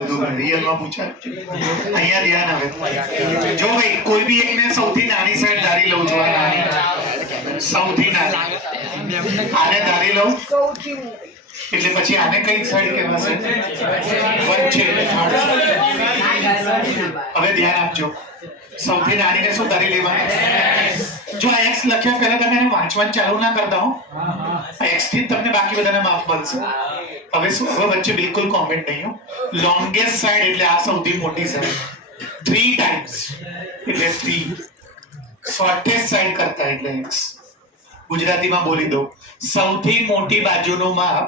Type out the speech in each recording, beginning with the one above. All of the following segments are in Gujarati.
રિયલમાં પૂછાય અહીંયા ધ્યાન આવે જો ભાઈ કોઈ બી એકને સૌથી નાની સાઈડ ધારી લઉં છું આ નાની સૌથી નાની આને ધારી લઉં એટલે પછી આને કઈ સાઈડ કહેવાશે વચ્ચે હવે ધ્યાન આપજો સૌથી નાનીને શું ધારી લેવાનું જો x લખ્યા પહેલા તમે એને વાંચવાનું ચાલુ ના કરતા હો x થી તમને બાકી બધાને માફ મળશે હવે શું હવે વચ્ચે બિલકુલ કોમેન્ટ નહીં હો લોંગેસ્ટ સાઈડ એટલે આ સૌથી મોટી સાઈડ 3 ટાઈમ્સ એટલે 3 શોર્ટેસ્ટ સાઈડ કરતા એટલે x ગુજરાતીમાં બોલી દો સૌથી મોટી બાજુનું માપ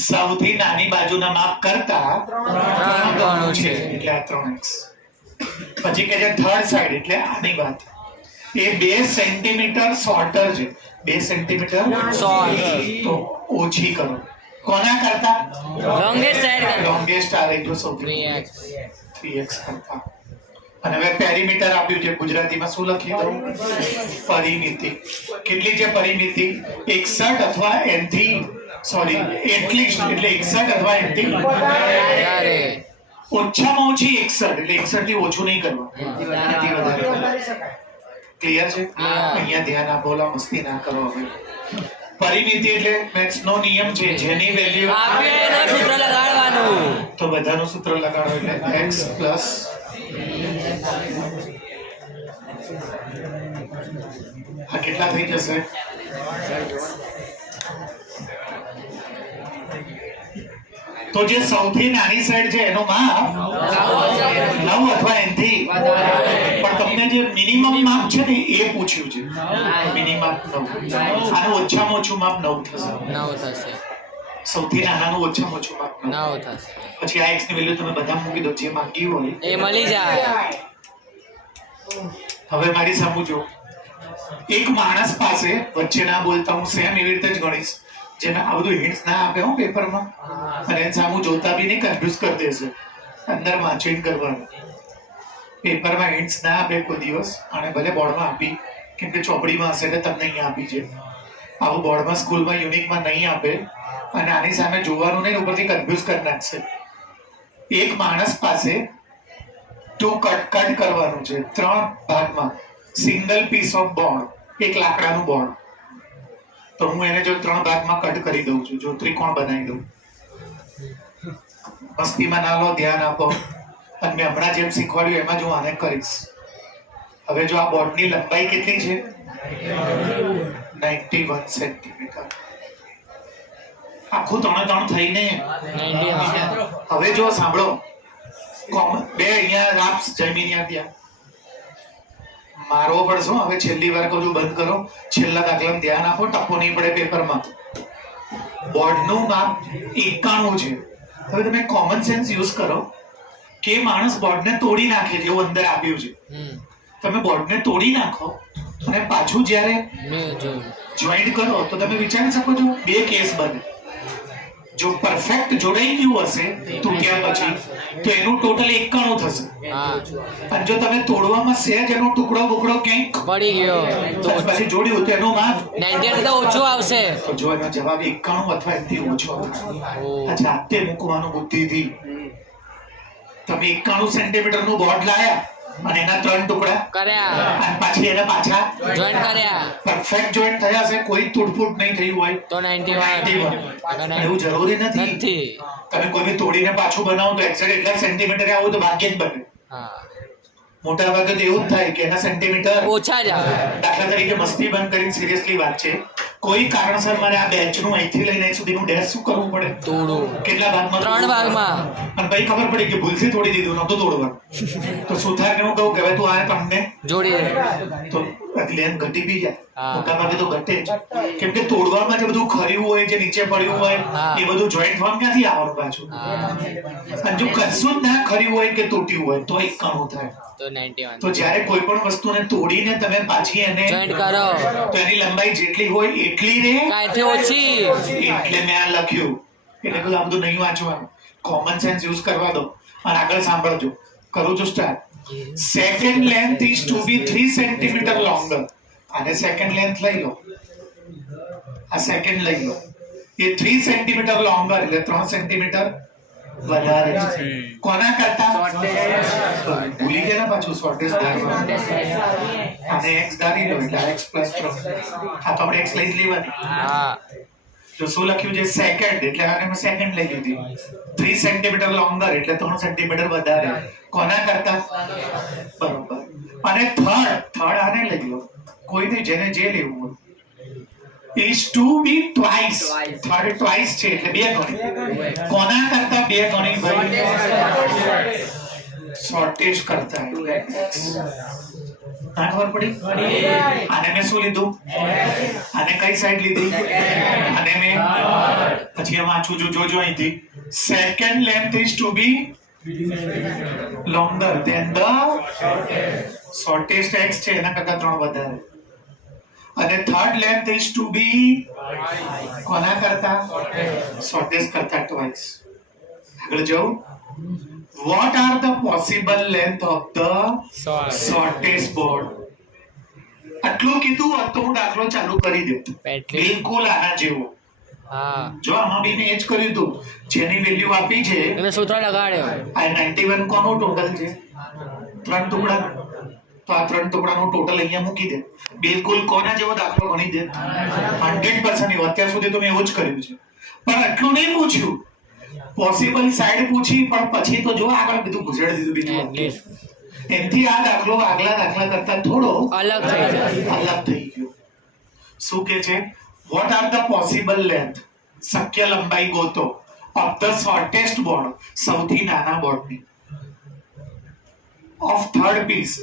સૌથી નાની બાજુના માપ કરતા 3 ગણું છે એટલે આ 3x પછી કે છે થર્ડ સાઈડ એટલે આની વાત એ 2 સેન્ટીમીટર શોર્ટર છે 2 સેન્ટીમીટર તો ઓછી કરો કોના કરતા લોંગેસ્ટ સાઈડ લોંગેસ્ટ આ રહી તો સૌથી 3x કરતા અને હવે પેરીમીટર આપ્યું છે ગુજરાતીમાં શું લખી દઉં પરિમિતિ કેટલી છે પરિમિતિ 61 અથવા એનથી સોરી એટલીસ્ટ એટલે 61 અથવા એનથી ઓછામાં ઓછી 61 એટલે 61 થી ઓછું નહીં કરવાનું એનાથી વધારે ક્લિયર છે અહીંયા ધ્યાન આપો લા મસ્તી ના કરો હવે પરિમિતિ એટલે મેથ્સ નો નિયમ છે જેની વેલ્યુ આપે એનો સૂત્ર લગાડવાનું તો બધાનું સૂત્ર લગાડો એટલે x પ્લસ આ કેટલા થઈ જશે તો જે સૌથી નાની સાઈડ છે એનો માપ 9 અથવા એનથી પણ તમને જે મિનિમમ માપ છે ને એ પૂછ્યું છે મિનિમમ 9 આનું ઓછામાં ઓછું માપ 9 થશે 9 થશે સૌથી નાનાનું ઓછામાં ઓછું માપ 9 થશે પછી આ x ની વેલ્યુ તમે બધા મૂકી દો જે માંગ્યું હોય એ મળી જાય હવે મારી સામુ જો એક માણસ પાસે વચ્ચે ના બોલતા હું સેમ એવી રીતે જ ગણીશ જેને આ બધું હિન્ટ્સ ના આપે હો પેપરમાં અને એને સામુ જોતા બી નહીં કન્ફ્યુઝ કરી દેશે અંદર વાંચીને કરવાનું પેપરમાં હિન્ટ્સ ના આપે કોઈ દિવસ અને ભલે બોર્ડમાં આપી કેમ કે ચોપડીમાં હશે એટલે તમને અહીંયા આપી છે આવું બોર્ડમાં સ્કૂલમાં યુનિકમાં નહીં આપે અને આની સામે જોવાનું નહીં ઉપરથી કન્ફ્યુઝ કરી નાખશે એક માણસ પાસે ટુ કટ કરવાનું છે 3 ભાગમાં સિંગલ પીસ ઓફ બોર્ડ એક લાકડાનું બોર્ડ તો હું એને જો 3 ભાગમાં કટ કરી દઉં છું જો ત્રિકોણ બનાવી દઉં મસ્તીમાં ના લો ધ્યાન આપો અને મેં હમણાં જેમ શીખવાડ્યું એમાં જ હું આને કરીશ હવે જો આ બોર્ડની લંબાઈ કેટલી છે 91 સેન્ટીમીટર આખું 3 થઈને હવે જો સાંભળો બે અહીંયા રાપ્સ જમીન ત્યાં મારવો પડશે હવે છેલ્લી વાર કહું છું બંધ કરો છેલ્લા દાખલામાં ધ્યાન આપો ટપ્પો નહીં પડે પેપરમાં બોર્ડનું માપ 91 છે હવે તમે કોમન સેન્સ યુઝ કરો કે માણસ બોર્ડને તોડી નાખે જેવું અંદર આપ્યું છે તમે બોર્ડને તોડી નાખો અને પાછું જ્યારે જોઈન્ટ કરો તો તમે વિચારી શકો છો બે કેસ બને જો પરફેક્ટ જોડાઈ ગયું હશે તૂટ્યા પછી તો એનું ટોટલ 91 થશે અને જો તમે તોડવામાં સહેજ એનો ટુકડો બુકડો ક્યાંક પડી ગયો તો પછી જોડ્યું તો એનો માપ 98 તો ઓછું આવશે તો જો એનો જવાબ 91 અથવા એનાથી ઓછો આ જાતે મૂકવાનું બુદ્ધિથી તમે 91 સેન્ટીમીટર નું બોર્ડ લાયા અને એના 3 ટુકડા કર્યા અને પછી એને પાછા જોઈન્ટ કર્યા પરફેક્ટ જોઈન્ટ થયા છે કોઈ તૂટફૂટ નહીં થયું હોય તો 91 એવું જરૂરી નથી તમે કોઈ તોડીને પાછું બનાવો તો એક્ઝેક્ટ એટલા સેન્ટીમીટર આવો તો ભાગ્ય જ બને મોટા ભાગે તો એવું જ થાય કે એના સેન્ટીમીટર ઓછા જ આવે દાખલા તરીકે મસ્તી બંધ કરીને સિરિયસલી વાત છે કોઈ કારણસર મારે આ બેન્ચનું અહીંથી લઈને અહીં સુધીનું ડેશ શું કરવું પડે તોડું કેટલા ભાગમાં 3 ભાગમાં અને પછી ખબર પડી કે ભૂલથી તોડી દીધું નહોતું તોડવાનું તો સુથાર ને હું કહું કે હવે તું આ તમને જોડી તો લેન્થ ઘટી બી જાય મોટા ભાગે તો ઘટે જ કેમ કે તોડવામાં જે બધું ખર્યું હોય જે નીચે પડ્યું હોય એ બધું જોઈન્ટ ફોર્મ ક્યાંથી આવવાનું પાછું અને જો કશું જ ના ખર્યું હોય કે તૂટ્યું હોય તો 91 થાય તો 91 તો જ્યારે કોઈ પણ વસ્તુને તોડીને તમે પાછી એને જોઈન્ટ કરો તો એની લંબાઈ જેટલી હોય એટલી રે કાંઈથી ઓછી એટલે મેં આ લખ્યું એટલે બધું આ બધું નહીં વાંચવાનું કોમન સેન્સ યુઝ કરવા દો અને આગળ સાંભળજો કરું છું start second length is to be 3 centimetre longer આને સેકન્ડ લેન્થ લઈ લો આ સેકન્ડ લઈ લો એ 3 સેન્ટીમીટર લોંગર એટલે 3 સેન્ટીમીટર વધારે છે. કોના કરતા ભૂલી ગયા ને પાછું શોર્ટેજ ધારવા અને x ધારી લો એટલે x પ્લસ આ તો આપણે x લઈ જ લેવાની. હા તો શું લખ્યું છે સેકન્ડ એટલે આને મેં સેકન્ડ લઈ લીધી 3 સેન્ટીમીટર લોંગર એટલે 3 સેન્ટીમીટર વધારે કોના કરતા બરોબર. અને થર્ડ આને લઈ લો કોઈને જેને જે લેવું હોય is to be twice third twice છે એટલે બે ગણી કોના કરતા બે ગણી ભાઈ શોર્ટેજ કરતા એટલે ના ખબર પડી. આને મેં શું લીધું આને કઈ સાઈડ લીધી અને મેં પછી એમાં વાંચું જોજો અહીંથી second length is to be longer than the shortest x છે એના કરતા 3 વધારે અને third length is to be કોના કરતા shortest કરતા twice. આગળ જાઉં what are the possible length of the shortest board આટલું કીધું હોત તો હું દાખલો ચાલુ કરી દેત બિલકુલ આના જેવો. હા જો આમાં બી મેં એ જ કર્યું હતું જેની વેલ્યુ આપી છે તમે સૂત્ર લગાડ્યો આ 91 કોનું ટોટલ છે 3 ટુકડા તો આ 3 ટુકડાનું ટોટલ અહીંયા મૂકી દે બિલકુલ કોના જેવો દાખલો ગણી દે 100% એવું. અત્યાર સુધી તો મેં એવું જ કર્યું છે પણ આટલું નહીં પૂછ્યું પોસિબલ સાઈડ પૂછી પણ પછી તો જો આગળ બધું ઘુસેડી દીધું બીજું એમથી આ દાખલો આગલા દાખલા કરતા થોડો અલગ થઈ જાય. અલગ થઈ ગયો. શું કે છે what are the possible length શક્ય લંબાઈ ગોતો of the shortest board સૌથી નાના બોર્ડની of third piece